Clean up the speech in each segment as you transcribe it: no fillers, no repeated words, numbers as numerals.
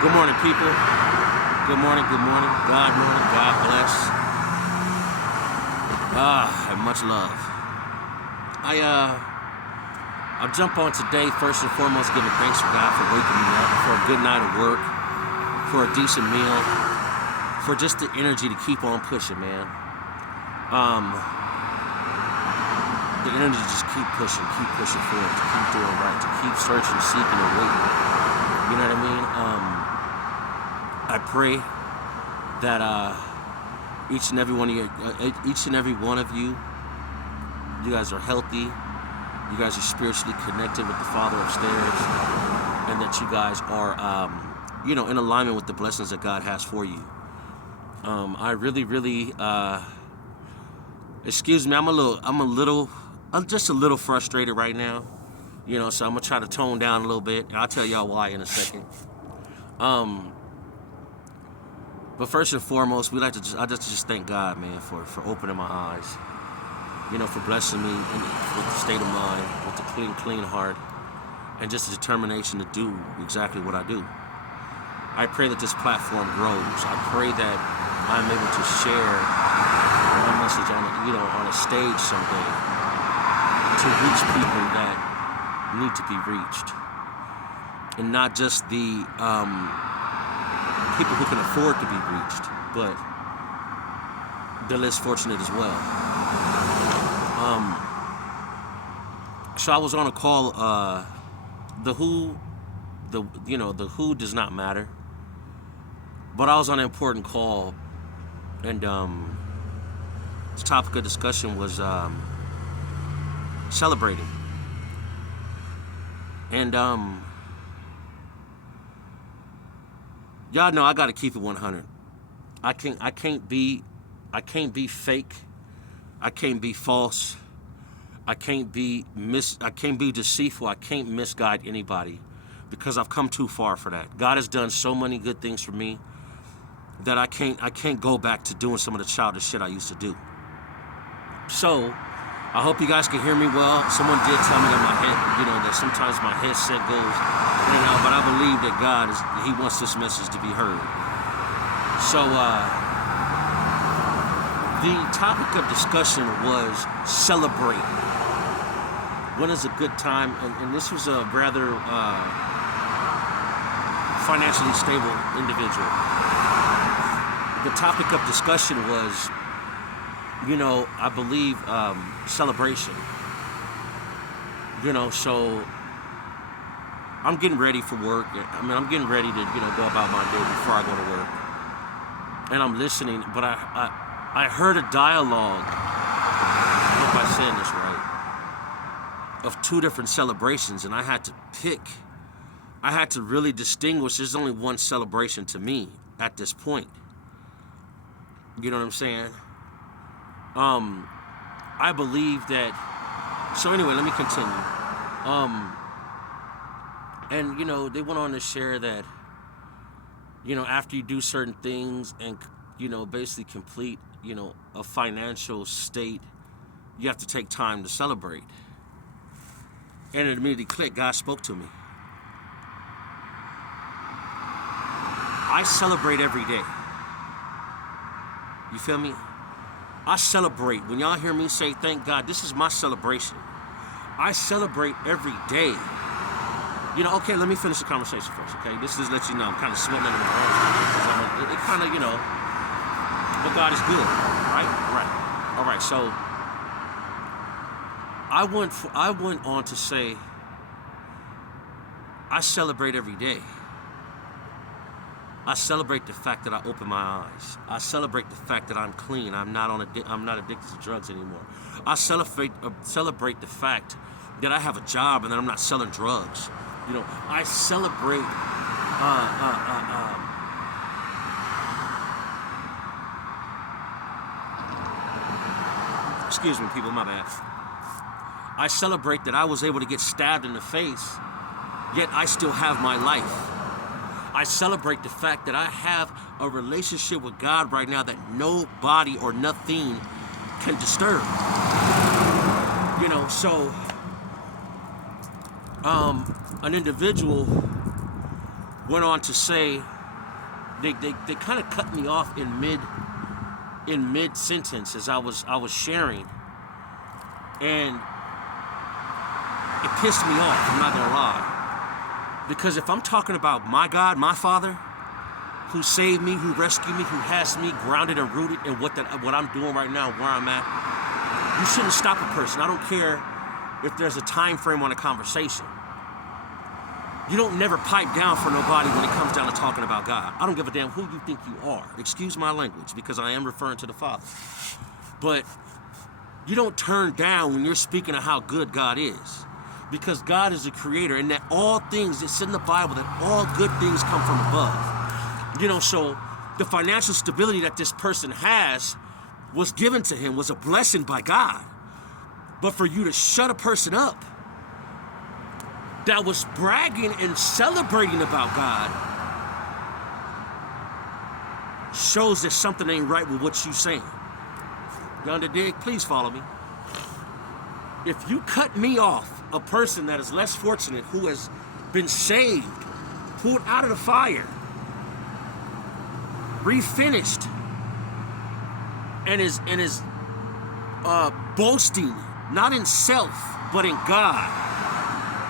Good morning, people. Good morning, good morning. God morning, God bless. And much love. I'll jump on today first and foremost giving thanks to God for waking me up, for a good night of work, for a decent meal, for just the energy to keep on pushing, man. The energy to just keep pushing forward, to keep doing right, to keep searching, seeking, and waiting. You know what I mean? I pray that each and every one of you, you guys are healthy. You guys are spiritually connected with the Father upstairs, and that you guys are, in alignment with the blessings that God has for you. I really, excuse me. I'm just a little frustrated right now. So I'm gonna try to tone down a little bit. And I'll tell y'all why in a second. But first and foremost, I just thank God, man, for opening my eyes. For blessing me with the state of mind, with the clean heart, and just the determination to do exactly what I do. I pray that this platform grows. I pray that I'm able to share my message on a stage someday to reach people that need to be reached, and not just the people who can afford to be reached, but the less fortunate as well. So I was on a call. The who does not matter, but I was on an important call, and the topic of discussion was celebrating, and y'all know I gotta keep it 100. I can't be fake. I can't be false. I can't be deceitful. I can't misguide anybody, because I've come too far for that. God has done so many good things for me that I can't go back to doing some of the childish shit I used to do. So I hope you guys can hear me well. Someone did tell me that my head, that sometimes my headset goes, but I believe that He wants this message to be heard. So the topic of discussion was celebrate. When is a good time? And this was a rather financially stable individual. The topic of discussion was, I believe, celebration. So I'm getting ready for work. I'm getting ready to, go about my day before I go to work. And I'm listening, but I heard a dialogue, I hope I'm saying this right, of two different celebrations, and I had to really distinguish. There's only one celebration to me at this point. You know what I'm saying? I believe that, so anyway, let me continue. And they went on to share that, after you do certain things and, basically complete, a financial state, you have to take time to celebrate. And it immediately clicked. God spoke to me. I celebrate every day. You feel me? I celebrate. When y'all hear me say, thank God, this is my celebration. I celebrate every day. Okay, let me finish the conversation first, okay? This is let you know I'm kind of sweating in my arms. It kind of, but God is good, right? All right, so I went on to say, I celebrate every day. I celebrate the fact that I open my eyes. I celebrate the fact that I'm clean. I'm not addicted to drugs anymore. I celebrate the fact that I have a job and that I'm not selling drugs. I celebrate excuse me, people, my bad. I celebrate that I was able to get stabbed in the face, yet I still have my life. I celebrate the fact that I have a relationship with God right now that nobody or nothing can disturb. An individual went on to say, they kind of cut me off in mid sentence as I was sharing, and it pissed me off. I'm not gonna lie, because if I'm talking about my God, my Father, who saved me, who rescued me, who has me grounded and rooted in what I'm doing right now, where I'm at, you shouldn't stop a person. I don't care if there's a time frame on a conversation. You don't never pipe down for nobody when it comes down to talking about God. I don't give a damn who you think you are. Excuse my language, because I am referring to the Father. But you don't turn down when you're speaking of how good God is, because God is the creator, and that all things, it's in the Bible that all good things come from above. So the financial stability that this person has was given to him, was a blessing by God. But for you to shut a person up that was bragging and celebrating about God shows that something ain't right with what you're saying. You understand? Please follow me. If you cut me off, a person that is less fortunate, who has been saved, pulled out of the fire, refinished, and is boasting not in self but in God,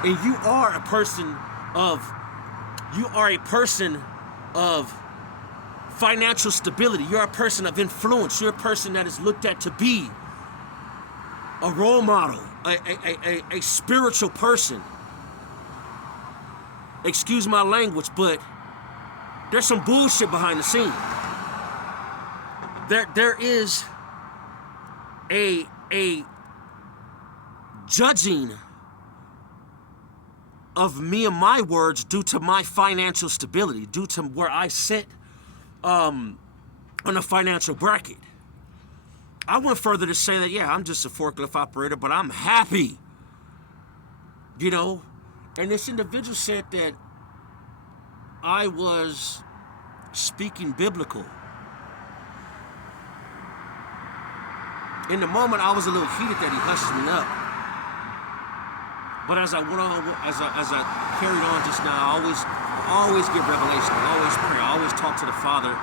and you are a person of financial stability, you're a person of influence, you're a person that is looked at to be a role model, a spiritual person. Excuse my language, but there's some bullshit behind the scene. There is a judging of me and my words due to my financial stability, due to where I sit on a financial bracket. I went further to say that, yeah, I'm just a forklift operator, but I'm happy. And this individual said that I was speaking biblical. In the moment, I was a little heated that he hushed me up. But as I went on, as I carried on just now, I always get revelation. I always pray. I always talk to the Father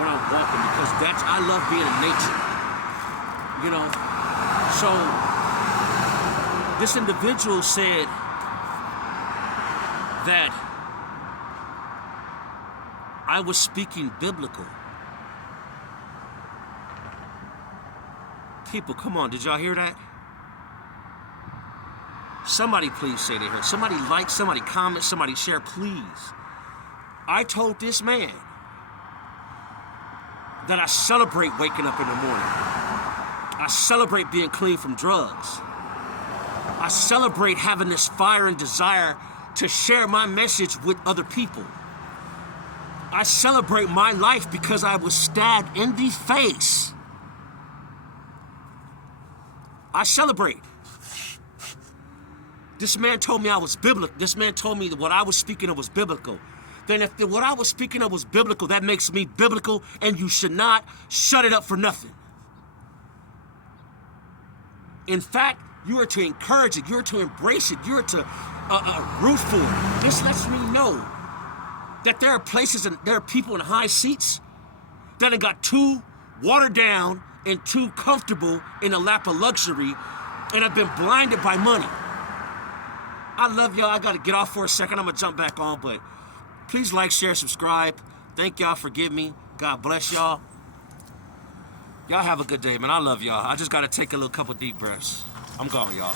when I'm walking, because I love being in nature. So this individual said that I was speaking biblical. People, come on, did y'all hear that? Somebody please say they heard. Somebody like, somebody comment, somebody share, please. I told this man that I celebrate waking up in the morning. I celebrate being clean from drugs. I celebrate having this fire and desire to share my message with other people. I celebrate my life because I was stabbed in the face. I celebrate. This man told me I was biblical. This man told me that what I was speaking of was biblical. Then if what I was speaking of was biblical, that makes me biblical, and you should not shut it up for nothing. In fact, you are to encourage it. You are to embrace it. You are to root for it. This lets me know that there are places and there are people in high seats that have got too watered down and too comfortable in a lap of luxury and have been blinded by money. I love y'all. I got to get off for a second. I'm going to jump back on, but please like, share, subscribe. Thank y'all for giving me. God bless y'all. Y'all have a good day, man. I love y'all. I just got to take a little couple deep breaths. I'm gone, y'all.